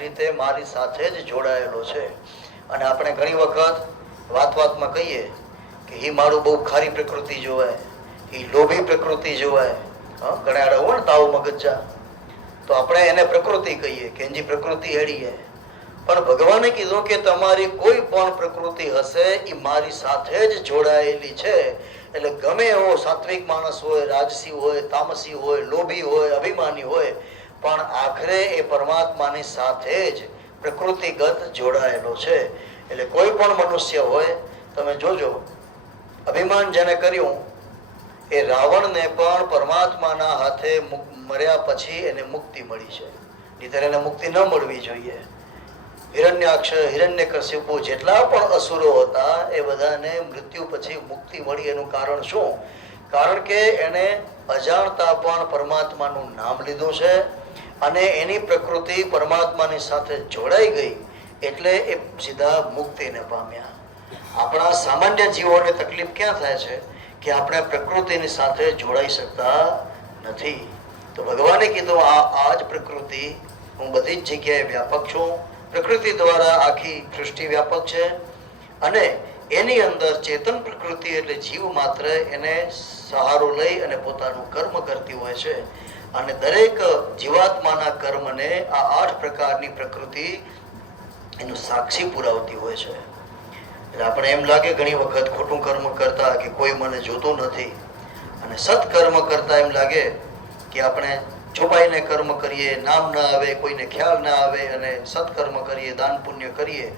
રીતે મારી સાથે જ જોડાયેલો છે. અને આપણે ઘણી વખત વાતમાં કહીએ કે એ મારું બહુ ખારી પ્રકૃતિ જોવાય, એ લોભી પ્રકૃતિ જોવાય, ઘણા આડા હોય ને તાવ મગજજા, તો આપણે એને પ્રકૃતિ કહીએ કે એની પ્રકૃતિ હેડીએ. પણ ભગવાને કીધું કે તમારી કોઈ પણ પ્રકૃતિ હશે એ મારી સાથે જ જોડાયેલી છે. એટલે ગમે એવો સાત્વિક માણસ હોય, રાજસી હોય, તામસી હોય, લોભી હોય, અભિમાની હોય, પણ આખરે એ પરમાત્માની સાથે જ પ્રકૃતિગત જોડાયેલો છે. એટલે કોઈ પણ મનુષ્ય હોય, તમે જોજો અભિમાન જેને કર્યું એ રાવણને પણ પરમાત્માના હાથે મર્યા પછી એને મુક્તિ મળી છે, નહીંતર એને મુક્તિ ન મળવી જોઈએ. હિરણ્યાક્ષ, હિરણ્યકશિપુ જેટલા પણ અસુરો હતા એ બધાને મૃત્યુ પછી મુક્તિ મળી. એનું કારણ શું? કારણ કે એને અજાણતા પણ પરમાત્માનું નામ લીધું છે અને એની પ્રકૃતિ પરમાત્માની સાથે જોડાઈ ગઈ, એટલે એ સીધા મુક્તિને પામ્યા. આપણા સામાન્ય જીવોને તકલીફ ક્યાં થાય છે કે આપણે પ્રકૃતિની સાથે જોડાઈ શકતા નથી. તો ભગવાને કીધું આ જ પ્રકૃતિ, હું બધી જ જગ્યાએ વ્યાપક છું. પ્રકૃતિ દ્વારા આખી સૃષ્ટિ વ્યાપક છે અને એની અંદર ચેતન પ્રકૃતિ એટલે જીવ માત્ર એને સહારો લઈ અને પોતાનું કર્મ કરતી હોય છે. અને દરેક જીવાત્માના કર્મને આ 8 પ્રકારની પ્રકૃતિ એનું સાક્ષી પુરાવતી હોય છે. એટલે આપણે એમ લાગે ઘણી વખત ખોટું કર્મ કરતા કે કોઈ મને જોતું નથી, અને સત્કર્મ કરતા એમ લાગે કે આપણે છુપાઈને કર્મ કરીએ, નામ ના આવે, કોઈને ખ્યાલ ના આવે, અને સત્કર્મ કરીએ, દાન પુણ્ય કરીએ,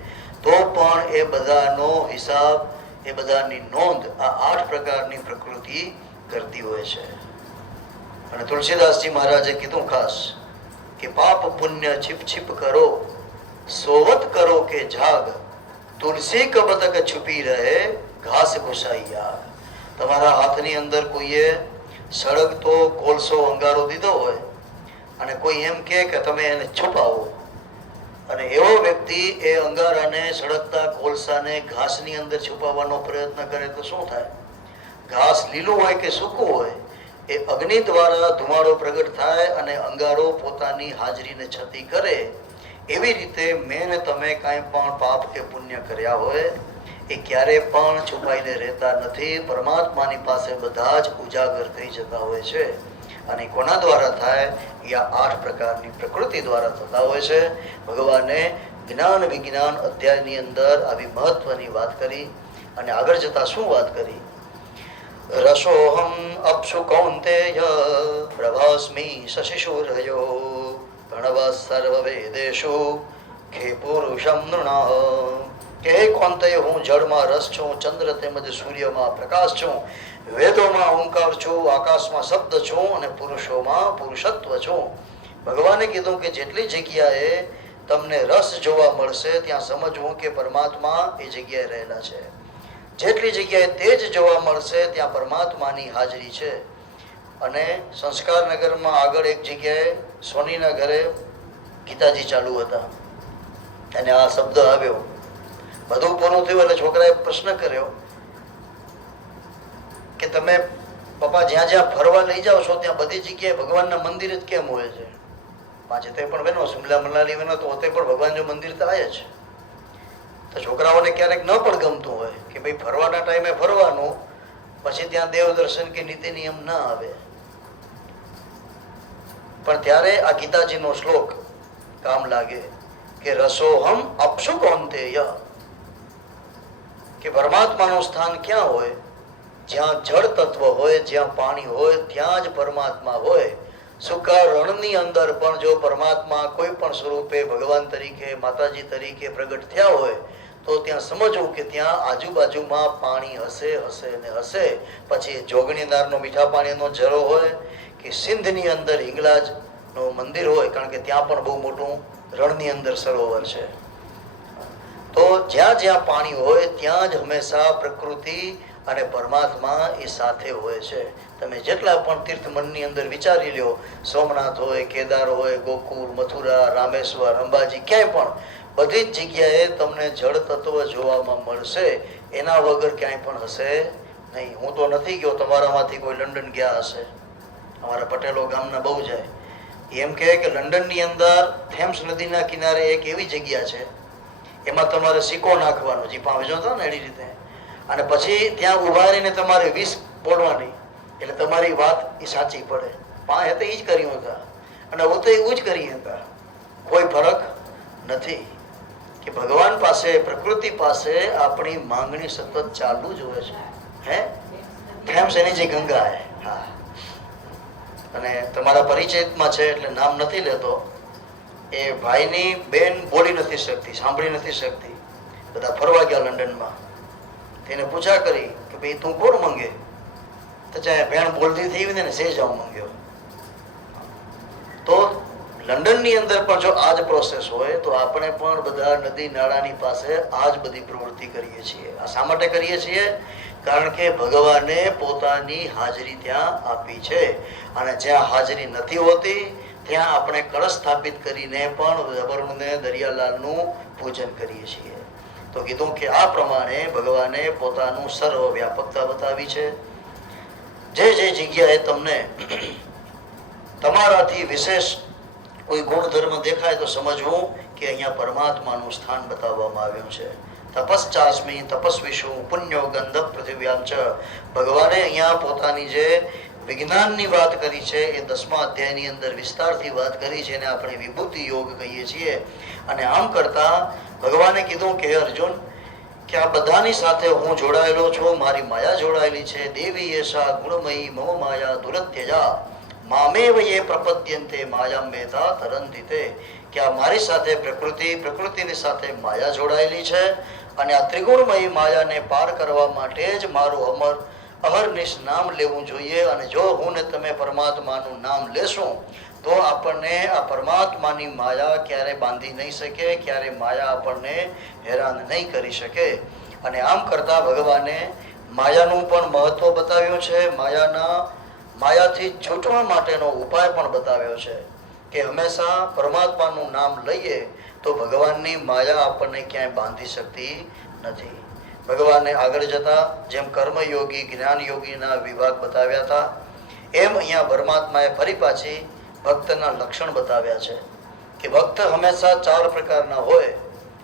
તો પણ એ બધાનો હિસાબ, એ બધાની નોંધ આ 8 પ્રકારની પ્રકૃતિ કરતી હોય છે. અને તુલસીદાસજી મહારાજે કીધું ખાસ કે પાપ પુણ્ય છીપ છીપ કરો, સોવત કરો કે જાગ, તુલસી કબતક છુપી રહે, ઘાસ ઘુસાઈ આગ. તમારા હાથની અંદર કોઈએ સળગતો કોલસો અંગારો દીધો હોય અને કોઈ એમ કે તમે એને છુપાવો, અને એવો વ્યક્તિ એ અંગારાને, સળગતા કોલસાને ઘાસની અંદર છુપાવવાનો પ્રયત્ન કરે તો શું થાય? ઘાસ લીલું હોય કે સૂકું હોય, એ અગ્નિ દ્વારા ધુમાડો પ્રગટ થાય અને અંગારો પોતાની હાજરીને છતી કરે. એવી રીતે મેં તમે કાંઈ પણ પાપ કે પુણ્ય કર્યા હોય એ ક્યારે પણ છુપાઈને રહેતા નથી. પરમાત્માની પાસે બધા જ ઉજાગર થઈ જતા હોય છે. અને કોના દ્વારા થાય? એ આ 8 પ્રકારની પ્રકૃતિ દ્વારા થતા હોય છે. ભગવાને જ્ઞાન વિજ્ઞાન અધ્યાયની અંદર આવી મહત્વની વાત કરી. અને આગળ જતા શું વાત કરી? રસોહમ અપ્સુ કૌંતેય પ્રભાસ્મિ શશિશૂરયો પ્રણવ સર્વ વેદેશુ ખે પુરુષમ નૃણ. કે કૌંતેય, હું જળમાં રસ છું, ચંદ્ર તેમજ સૂર્યમાં પ્રકાશ છું, વેદોમાં ઓંકાર છું, આકાશમાં શબ્દ છું અને પુરુષોમાં પુરુષત્વ છું. ભગવાને કીધું કે જેટલી જગ્યાએ તમને રસ જોવા મળશે ત્યાં સમજવું કે પરમાત્મા એ જગ્યાએ રહેલા છે. જેટલી જગ્યાએ તેજ જોવા મળશે ત્યાં પરમાત્માની હાજરી છે. અને સંસ્કાર નગરમાં આગળ એક જગ્યાએ સોનીના ઘરે ગીતાજી ચાલુ હતા અને આ શબ્દ આવ્યો. બધું પૂરું થયું એટલે છોકરાએ પ્રશ્ન કર્યો કે તમે પપ્પા જ્યાં જ્યાં ફરવા લઈ જાઓ છો ત્યાં બધી જગ્યાએ ભગવાનના મંદિર જ કેમ હોય છે? પાંચે તે પણ બનો શિમલા મનાલી બનો તો તે પણ ભગવાનનું મંદિર તો આય છે. તો છોકરાઓને ક્યારેક ન પણ ગમતું હોય કે ભાઈ ફરવાના ટાઈમે ફરવાનું, પછી ત્યાં દેવ દર્શન કે નીતિ નિયમ ના આવે. પણ ત્યારે આ ગીતાજીનો શ્લોક કામ લાગે કે રસોહમ અપ્સુ કૌંતેય, કે પરમાત્માનું સ્થાન ક્યાં હોય? જ્યાં જળ તત્વ હોય, જ્યાં પાણી હોય ત્યાં જ પરમાત્મા હોય. સૂકા રણની અંદર પણ જો પરમાત્મા કોઈ પણ સ્વરૂપે ભગવાન તરીકે, માતાજી તરીકે પ્રગટ થયા હોય તો ત્યાં સમજવું કે ત્યાં આજુબાજુમાં પાણી હશે હશે ને હશે. પછી જોગણીનારનો મીઠા પાણીનો ઝરો હોય કે સિંધની અંદર હિંગલાજનું મંદિર હોય, કારણ કે ત્યાં પણ બહુ મોટું રણની અંદર સરોવર છે. તો જ્યાં જ્યાં પાણી હોય ત્યાં જ હંમેશા પ્રકૃતિ અને પરમાત્મા એ સાથે હોય છે. તમે જેટલા પણ તીર્થ મનની અંદર વિચારી લ્યો, સોમનાથ હોય, કેદાર હોય, ગોકુળ, મથુરા, રામેશ્વર, અંબાજી, ક્યાંય પણ બધી જ જગ્યાએ તમને જળ તત્વ જોવામાં મળશે. એના વગર ક્યાંય પણ હશે નહીં. હું તો નથી ગયો, તમારામાંથી કોઈ લંડન ગયા હશે, અમારા પટેલો ગામના બહુ જાય. એમ કહે કે લંડનની અંદર થેમ્સ નદીના કિનારે એક એવી જગ્યા છે, એમાં તમારે સિક્કો નાખવાનો, જે પામે જોતો ને એવી રીતે, અને પછી ત્યાં ઉભા રહીને તમારે 20 બોલવાની, એટલે તમારી વાત એ સાચી પડે. પાસે તો એ જ કર્યું હતા અને હું તો એવું જ કરી હતા. કોઈ ફરક નથી કે ભગવાન પાસે, પ્રકૃતિ પાસે આપણી માંગણી સતત ચાલુ જ હોય છે. હે થેમ્સ એની જે ગંગા હે. હા, અને તમારા પરિચયમાં છે એટલે નામ નથી લેતો. એ ભાઈની બેન બોલી નથી શકતી, સાંભળી નથી શકતી. બધા ફરવા ગયા લંડનમાં. તેને પૂછા કરી કે ભાઈ તું કોણ માંગે? તો ચાહે બેન બોલતી થઈ ને સે જાઉં માંગ્યો. તો લંડનની અંદર પણ જો આ જ પ્રોસેસ હોય તો આપણે પણ બધા નદી નાળાની પાસે આ જ બધી પ્રવૃત્તિ કરીએ છીએ. આ શા માટે કરીએ છીએ? કારણ કે ભગવાને પોતાની હાજરી ત્યાં આપી છે, અને જ્યાં હાજરી નથી હોતી ત્યાં આપણે કળશ સ્થાપિત કરીને પણ વરુણને, દરિયાલાલનું પૂજન કરીએ છીએ. તો કીધું કે આ પ્રમાણે ભગવાને પોતાનું સર્વ વ્યાપકતા બતાવી છે. જે જે જગ્યાએ તમને તમારાથી વિશેષ કોઈ ગુણધર્મ દેખાય તો સમજવું કે અહીંયા પરમાત્માનું સ્થાન બતાવવામાં આવ્યું છે. તપશ્ચાસ્મી તપસ્વીશું પુણ્યો ગંધ પૃથિવ્યામ ચ. ભગવાને અહીંયા પોતાની જે વિજ્ઞાનની વાત કરી છે એ 10મા અધ્યાયની અંદર વિસ્તારથી વાત કરી છે, એને આપણે વિભૂતિ યોગ કહીએ છીએ. અને આમ કરતા ભગવાને કીધું કે અર્જુન, કે આ બધાની સાથે હું જોડાયેલો છું, મારી માયા જોડાયેલી છે. દેવી એશા ગુણમયી મમ માયા દુરત્યજા મામેવ યે પ્રપદ્યન્તે માયામ મેતા તરંતિ તે. કે આ મારી સાથે પ્રકૃતિ, પ્રકૃતિની સાથે માયા જોડાયેલી છે, અને આ ત્રિગુણમયી માયાને પાર કરવા માટે જ મારું અહર્નિશ નામ લેવું જોઈએ. અને જો હું ને તમે પરમાત્માનું નામ લેશું તો આપણને આ પરમાત્માની માયા ક્યારે બાંધી નહીં શકે, ક્યારે માયા આપણને હેરાન નહીં કરી શકે. અને આમ કરતા ભગવાને માયાનું પણ મહત્વ બતાવ્યું છે, માયાથી છૂટવા માટેનો ઉપાય પણ બતાવ્યો છે. કે હંમેશા પરમાત્માનું નામ લઈએ તો ભગવાનની માયા આપણને ક્યાંય બાંધી શકતી નથી. ભગવાને આગળ જતા જેમ કર્મયોગી, જ્ઞાન યોગીના વિભાગ બતાવ્યા હતા, એમ અહીંયા પરમાત્માએ ફરી પાછી ભક્તના લક્ષણ બતાવ્યા છે. કે ભક્ત હંમેશા 4 પ્રકારના હોય.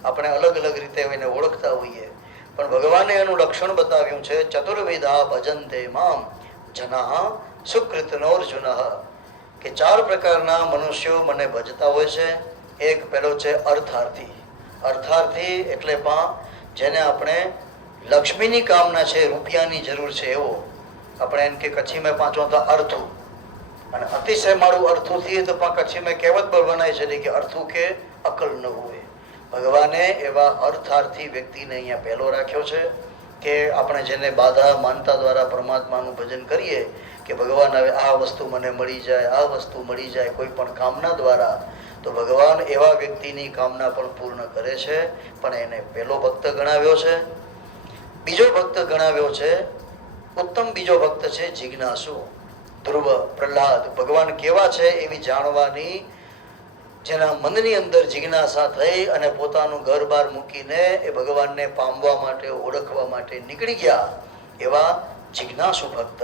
આપણે અલગ અલગ રીતે એને ઓળખતા હોઈએ, પણ ભગવાને એનું લક્ષણ બતાવ્યું છે. ચતુર્વિધા ભજન્તે મામ જના સુકૃતનોર્જુન. કે 4 પ્રકારના મનુષ્યો મને ભજતા હોય છે. એક પેલો છે અર્થાર્થી. અર્થાર્થી એટલે જેને આપણે લક્ષ્મીની કામના છે, રૂપિયાની જરૂર છે એવો. આપણે એમ કે કચ્છી મેં પાંચો તો અર્થું, અને અતિશય મારું અર્થું થી તો કચ્છી મેં કહેવત પર બનાય છે કે અર્થું કે અકલ ન હોય. ભગવાને એવા અર્થાર્થી વ્યક્તિને અહીંયા પહેલો રાખ્યો છે. કે આપણે જેને બાધા માનતા દ્વારા પરમાત્માનું ભજન કરીએ કે ભગવાન હવે આ વસ્તુ મને મળી જાય, આ વસ્તુ મળી જાય, કોઈ પણ કામના દ્વારા, તો ભગવાન એવા વ્યક્તિની કામના પણ પૂર્ણ કરે છે. પણ એને પહેલો ભક્ત ગણાવ્યો છે. બીજો ભક્ત ગણાવ્યો છે ઉત્તમ. બીજો ભક્ત છે જિજ્ઞાસુ. ધ્રુવ, પ્રહલાદ ભગવાન કેવા છે એવી જાણવાની જેના મનની અંદર જિજ્ઞાસા થઈ અને પોતાનું ઘર-બાર મૂકીને એ ભગવાનને પામવા માટે, ઓળખવા માટે નીકળી ગયા, એવા જિજ્ઞાસુ ભક્ત.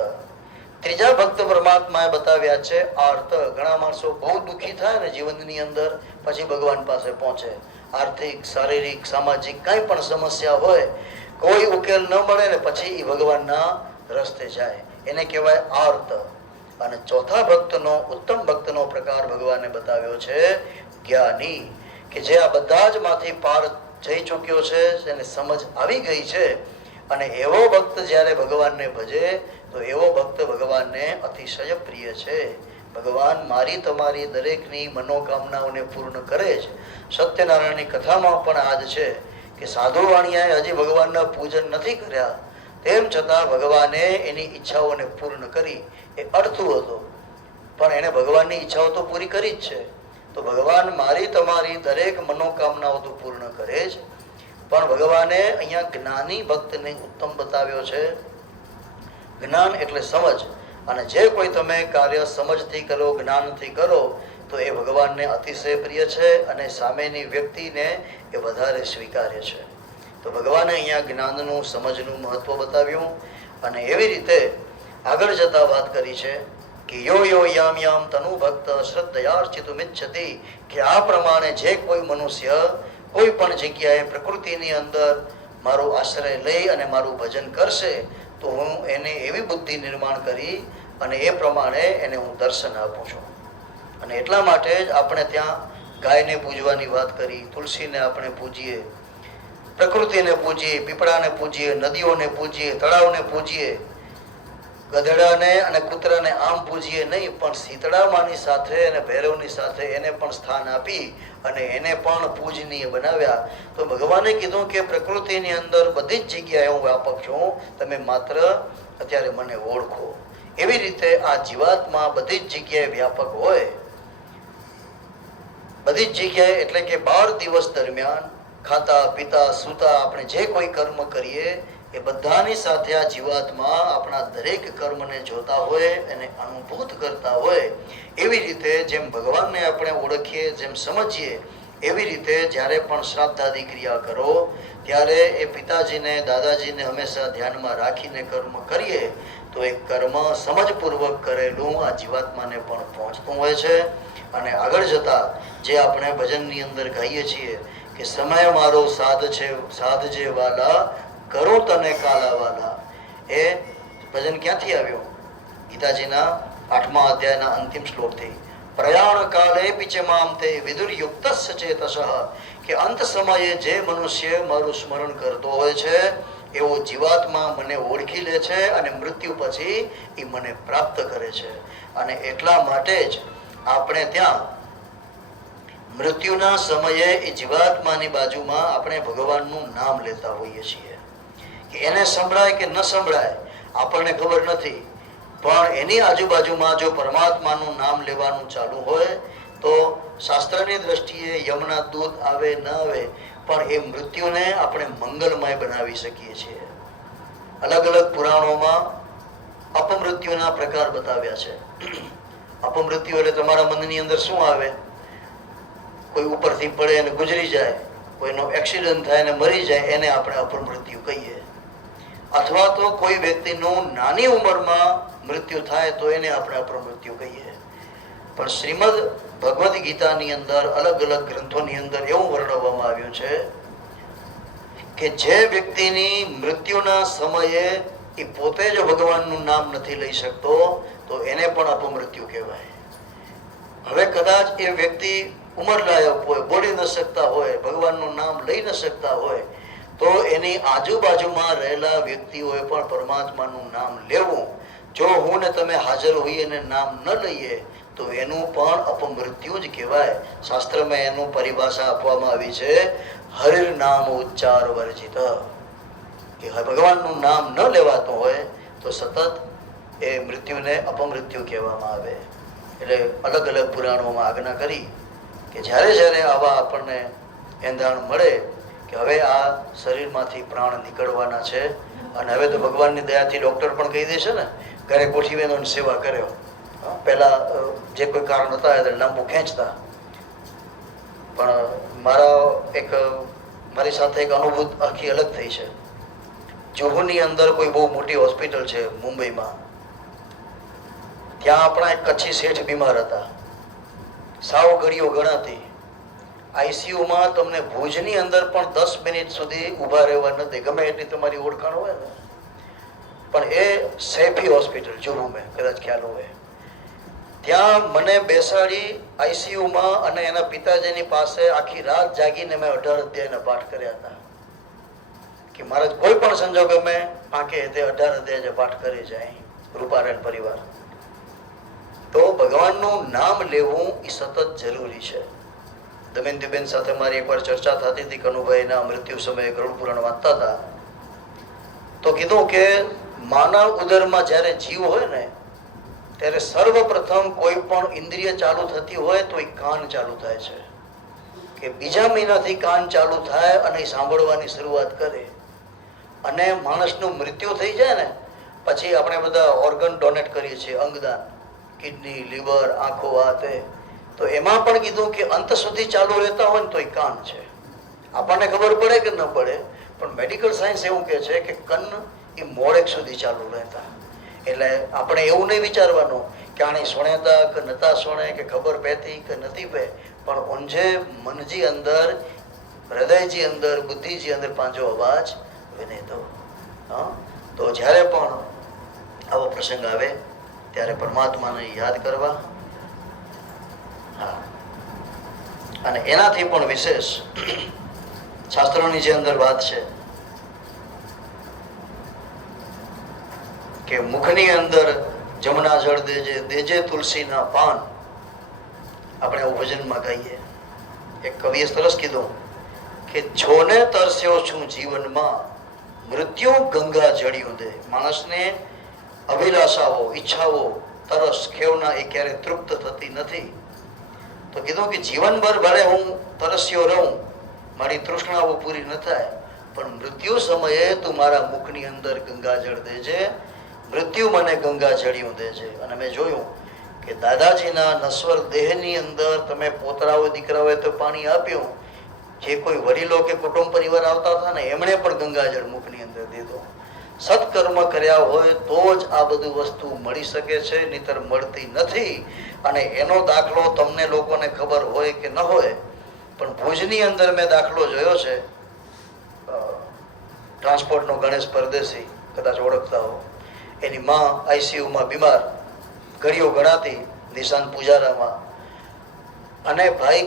ત્રીજા ભક્ત પરમાત્માએ બતાવ્યા છે આર્ત. ઘણા માણસો બહુ દુઃખી થાય ને જીવનની અંદર, પછી ભગવાન પાસે પહોંચે. આર્થિક, શારીરિક, સામાજિક કઈ પણ સમસ્યા હોય, કોઈ ઉકેલ ન મળે ને પછી એ ભગવાનના રસ્તે જાય, એને કહેવાય આર્ત. અને ચોથા ભક્તનો, ઉત્તમ ભક્તનો પ્રકાર ભગવાને બતાવ્યો છે જ્ઞાની. કે જે આ બધા જ માંથી પાર જઈ ચૂક્યો છે, એને સમજ આવી ગઈ છે. અને એવો ભક્ત જ્યારે ભગવાનને ભજે તો એવો ભક્ત ભગવાનને અતિશય પ્રિય છે. ભગવાન મારી તમારી દરેકની મનોકામનાઓને પૂર્ણ કરે છે. સત્યનારાયણની કથામાં પણ આ જ છે કે સાધુ વાણિયાએ હજી ભગવાનના પૂજન નથી કર્યા, તેમ છતાં ભગવાને એની ઈચ્છાઓને પૂર્ણ કરી. એ અર્થું હતો, પણ એને ભગવાનની ઈચ્છાઓ તો પૂરી કરી જ છે. તો ભગવાન મારી તમારી દરેક મનોકામનાઓ તો પૂર્ણ કરે જ, પણ ભગવાને અહીંયા જ્ઞાની ભક્તને ઉત્તમ બતાવ્યો છે. જ્ઞાન એટલે સમજ, અને જે કોઈ તમે કાર્ય સમજથી કરો, જ્ઞાનથી કરો, તો એ ભગવાનને અતિશય પ્રિય છે, અને સામેની વ્યક્તિને એ વધારે સ્વીકાર્ય છે. તો ભગવાને અહીંયા જ્ઞાનનું, સમજનું મહત્વ બતાવ્યું. અને એવી રીતે આગળ જતા વાત કરી છે કે કે યો યો યામ યામ તનુ ભક્ત શ્રદ્ધયાર્ચિતુમિચ્છતિ, કે આ પ્રમાણે જે કોઈ મનુષ્ય કોઈ પણ જગ્યાએ પ્રકૃતિની અંદર મારો આશ્રય લઈ અને મારું ભજન કરશે તો હું એને એવી બુદ્ધિ નિર્માણ કરી અને એ પ્રમાણે એને હું દર્શન આપું છું. અને એટલા માટે જ આપણે ત્યાં ગાયને પૂજવાની વાત કરી, તુલસીને આપણે પૂજીએ, પ્રકૃતિને પૂજીએ, પીપળાને પૂજીએ, નદીઓને પૂજીએ, તળાવને પૂજીએ, ગધેડાને અને કૂતરાને આમ પૂજીએ નહીં, પણ શીતળામાની સાથે અને ભૈરવની સાથે એને પણ સ્થાન આપી અને એને પણ પૂજનીય બનાવ્યા. તો ભગવાને કીધું કે પ્રકૃતિની અંદર બધી જ જગ્યાએ હું વ્યાપક છું, તમે માત્ર અત્યારે મને ઓળખો. એવી રીતે આ જીવાત્મા બધી જ જગ્યાએ વ્યાપક હોય, બધી જ જગ્યાએ, એટલે કે 12 દિવસ દરમિયાન ખાતા પીતા સૂતા આપણે જે કોઈ કર્મ કરીએ એ બધાની સાથે આ જીવાત્મા આપણા દરેક કર્મને જોતા હોય, એને અનુભૂત કરતા હોય. એવી રીતે જેમ ભગવાનને આપણે ઓળખીએ, જેમ સમજીએ, એવી રીતે જ્યારે પણ શ્રાદ્ધાદિ ક્રિયા કરો ત્યારે એ પિતાજીને દાદાજીને હંમેશા ધ્યાનમાં રાખીને કર્મ કરીએ તો એ કર્મ સમજપૂર્વક કરેલું આ જીવાત્માને પણ પહોંચતું હોય છે. અને આગળ જતા જે આપણે ભજનની અંદર ગાઈએ છીએ કે સમય મારો સાધજે વાલા, કરો તને કાલા વાલા, એ ભજન ક્યાંથી આવ્યું? ગીતાજીના 8મા અધ્યાયના અંતિમ શ્લોકથી. પ્રયાણ કાલે પિચ મામ તે વિદુર્યુક્તસ્ય ચેતસઃ, કે અંત સમયે જે મનુષ્ય મારું સ્મરણ કરતો હોય છે એવો જીવાત્મા મને ઓળખી લે છે અને મૃત્યુ પછી એ મને પ્રાપ્ત કરે છે. અને એટલા માટે જ આપણે ત્યાં મૃત્યુના સમયે એ જીવાત્માની બાજુમાં આપણે ભગવાનનું નામ લેતા હોઈએ છીએ. કે એને સંભળાય કે ન સંભળાય આપણને ખબર નથી, પણ એની આજુબાજુમાં જો પરમાત્માનું નામ લેવાનું ચાલુ હોય તો શાસ્ત્રની દ્રષ્ટિએ યમના દૂત આવે ન આવે પણ એ મૃત્યુને આપણે મંગલમય બનાવી શકીએ છીએ. અલગ અલગ પુરાણોમાં અપમૃત્યુના પ્રકાર બતાવ્યા છે. અપમૃત્યુ એટલે તમારા મનની અંદર શું આવે? કોઈ ઉપરથી પડે અને ગુજરી જાય, કોઈનો એક્સિડન્ટ થાય અને મરી જાય, એને આપણે અપમૃત્યુ કહીએ. અથવા તો કોઈ વ્યક્તિનું નાની ઉંમરમાં મૃત્યુ થાય તો એને આપણે અપમૃત્યુ કહીએ. પણ શ્રીમદ ભગવદ્ ગીતાની અંદર અલગ અલગ ગ્રંથોની અંદર એવું વર્ણવવામાં આવ્યું છે કે જે વ્યક્તિની મૃત્યુના સમયે એ પોતે જ ભગવાનનું નામ નથી લઈ શકતો તો એને પણ અપમૃત્યુ કહેવાય. હવે કદાચ એ વ્યક્તિ ઉંમરલાયક હોય, બોલી ન શકતા હોય, ભગવાનનું નામ લઈ ન શકતા હોય તો એની આજુબાજુમાં રહેલા વ્યક્તિઓએ પણ પરમાત્માનું નામ લેવું. જો હું ને તમે હાજર હોઈએ અને નામ ન લઈએ તો એનું પણ અપમૃત્યુ જ કહેવાય. શાસ્ત્રમાં એનું પરિભાષા આપવામાં આવી છે, હરિર નામ ઉચ્ચાર વર્જિત, કે ભગવાનનું નામ ન લેવાતું હોય તો સતત એ મૃત્યુને અપમૃત્યુ કહેવામાં આવે. એટલે અલગ અલગ પુરાણોમાં આજ્ઞા કરી કે જ્યારે જ્યારે આવા આપણને એંધાણ મળે કે હવે આ શરીરમાંથી પ્રાણ નીકળવાના છે અને હવે તો ભગવાનની દયાથી ડૉક્ટર પણ કહી દે છે ને, ઘરે ગોઠવીને સેવા કર્યો. પહેલાં જે કોઈ કારણ હતા એટલે લાંબુ ખેંચતા, પણ મારી સાથે એક અનુભૂત આખી અલગ થઈ છે. જુહુની અંદર કોઈ બહુ મોટી હોસ્પિટલ છે મુંબઈમાં, ત્યાં આપણા એક કચ્છી શેઠ બીમાર હતા, સાવ ઘડીઓ ગણાતી. આઈસીયુમાં તમને ભુજની અંદર પણ 10 મિનિટ સુધી ઊભા રહેવા ન દે, ગમે એટલી તમારી ઓળખાણ હોય ને. પણ એ સૈફી હોસ્પિટલ જુહુમાં, કદાચ ખ્યાલ હોય, ત્યાં મને બેસાડી આઈસીયુમાં અને એના પિતાજીની પાસે આખી રાત જાગીને મેં 18 અધ્યાયના પાઠ કર્યા હતા. કે મારા કોઈ પણ સંજોગો મેં આંખે તે 18 અધ્યાય પાઠ કરી જાય. રૂપારેલ પરિવાર. તો ભગવાનનું નામ લેવું એ સતત જરૂરી છે. દમયંતીબેન સાથે મારી એકવાર ચર્ચા થતી હતી, કનુભાઈના મૃત્યુ સમયે ગરુડ પુરાણ વાંચતા હતા તો કીધું કે માનવ ઉદરમાં જ્યારે જીવ હોય ને ત્યારે સર્વપ્રથમ કોઈ પણ ઇન્દ્રિય ચાલુ થતી હોય તો એ કાન ચાલુ થાય છે. કે બીજા મહિનાથી કાન ચાલુ થાય અને એ સાંભળવાની શરૂઆત કરે. અને માણસનું મૃત્યુ થઈ જાય ને પછી આપણે બધા ઓર્ગન ડોનેટ કરીએ છીએ, અંગદાન, કિડની, લીવર, આંખો, આ તે. તો એમાં પણ કીધું કે અંત સુધી ચાલુ રહેતા હોય ને તો એ કાન છે. આપણને ખબર પડે કે ન પડે, પણ મેડિકલ સાયન્સ એવું કહે છે કે કન એ મોડેક સુધી ચાલુ રહેતા. એટલે આપણે એવું નહીં વિચારવાનું ક્યાંની સુણેતા કે નતા સુણે કે ખબર પહેતી કે નથી પે પણ ઊંઝે મનજી અંદર હૃદયજી અંદર બુદ્ધિજી અંદર પાંજો અવાજ વિને તો હા તો જ્યારે પણ આવો પ્રસંગ આવે ત્યારે પરમાત્માને યાદ કરવા હા અને એનાથી પણ વિશેષ શાસ્ત્રોની જે અંદર વાત છે કે મુખની અંદર જમના જળ દેજે દેજે તુલસીના પાન આપણે આવું ભજનમાં ગાઈએ એક કવિએ સરસ કીધું કે જોને તરસ્યો છું જીવનમાં મૃત્યુ ગંગા જળ્યું દે માણસને અભિલાષાઓ ઈચ્છાઓ તરસ ખેવના એ ક્યારે તૃપ્ત થતી નથી તો કીધું કે જીવનભર ભલે હું તરસ્યો રહું મારી તૃષ્ણાઓ પૂરી ન થાય પણ મૃત્યુ સમયે તું મારા મુખની અંદર ગંગાજળ દેજે મૃત્યુ મને ગંગા જળ્યું દેજે અને મેં જોયું કે દાદાજીના નશ્વર દેહની અંદર તમે પોતરાઓ દીકરાઓએ તો પાણી આપ્યું જે કોઈ વડીલો કે કુટુંબ પરિવાર આવતા હતા ને એમણે પણ ગંગાજળ મુખની અંદર દીધો સત્કર્મ કર્યા હોય તો જ આ બધું વસ્તુ મળી શકે છે નહીતર મળતી નથી અને એનો દાખલો તમને લોકોને ખબર હોય કે ન હોય પણ ભુજની અંદર મેં દાખલો જોયો છે ટ્રાન્સપોર્ટનો ગણેશ પરદેશી કદાચ ઓળખતા હો એની માં આઈસીયુમાં બીમાર ઘડીઓ ગણાતી નિશાંત પૂજારામાં અને ભાઈ